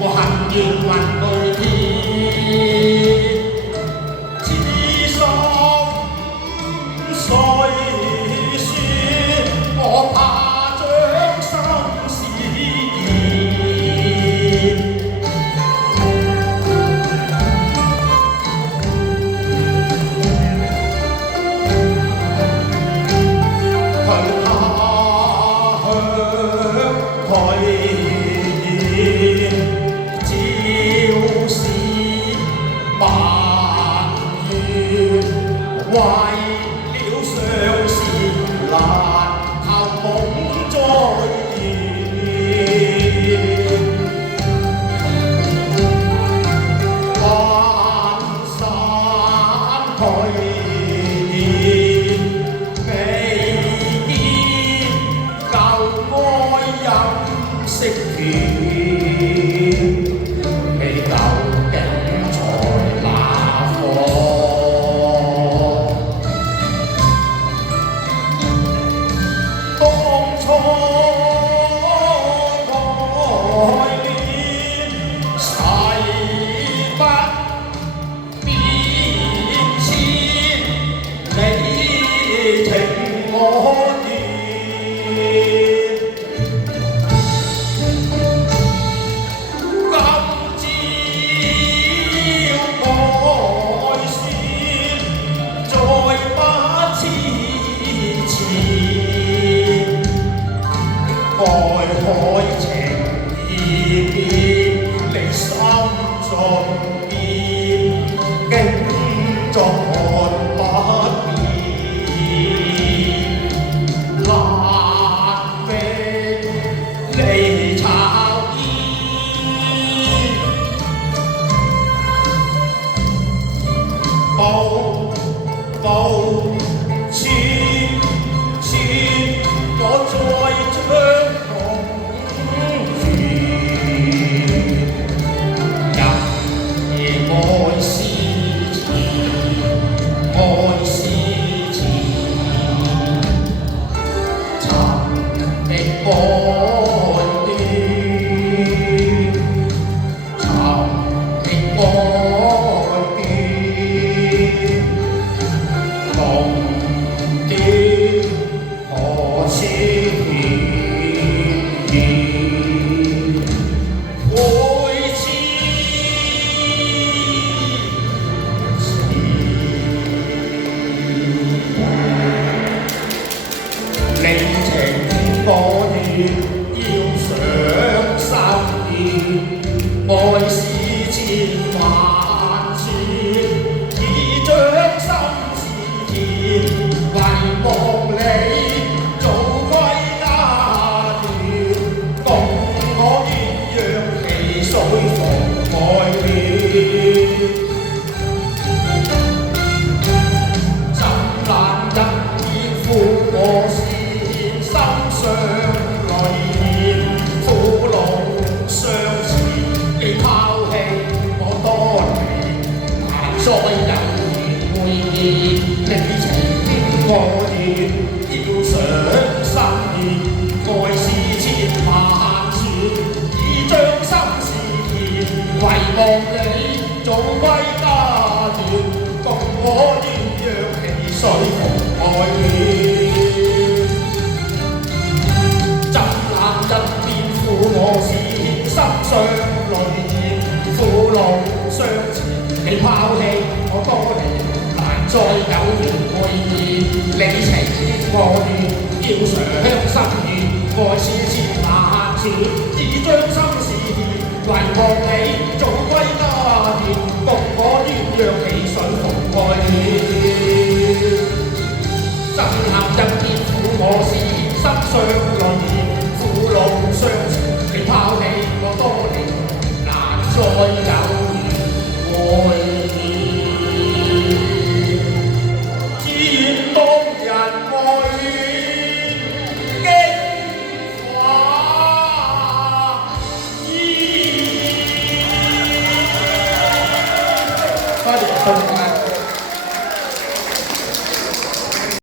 我恨要問句天，只心碎説，我怕將心事現。去他鄉退。為了相思難靠夢再現，關山退現，未見舊愛飲食甜，未究竟才那課。愛海情意變，你心中變，經中看不變。難覓離巢衣，無切我再將。愛是千萬次，已將心事填，遺忘你早歸家園，共我鴛鴦戲水逢愛戀。怎難得見負我線，心上淚現，苦惱相似。你拋棄我多年，難再有緣會見。你情我願，要上心願，愛是千萬串，已將心事填，遺忘你早歸家園，共我鴛鴦戲水逢愛戀。怎難得見負我線，心上苦惱相纏，你拋棄我多年，難再有緣會見。你情我願，要上心願，愛是千萬串，已將心事填，遺忘你早歸家園，共我鴛鴦戲水逢愛戀。怎難得見負我線，心上淚現，苦惱相纏，你拋棄我多年。再有緣會見，見當人愛戀經化煙。多謝。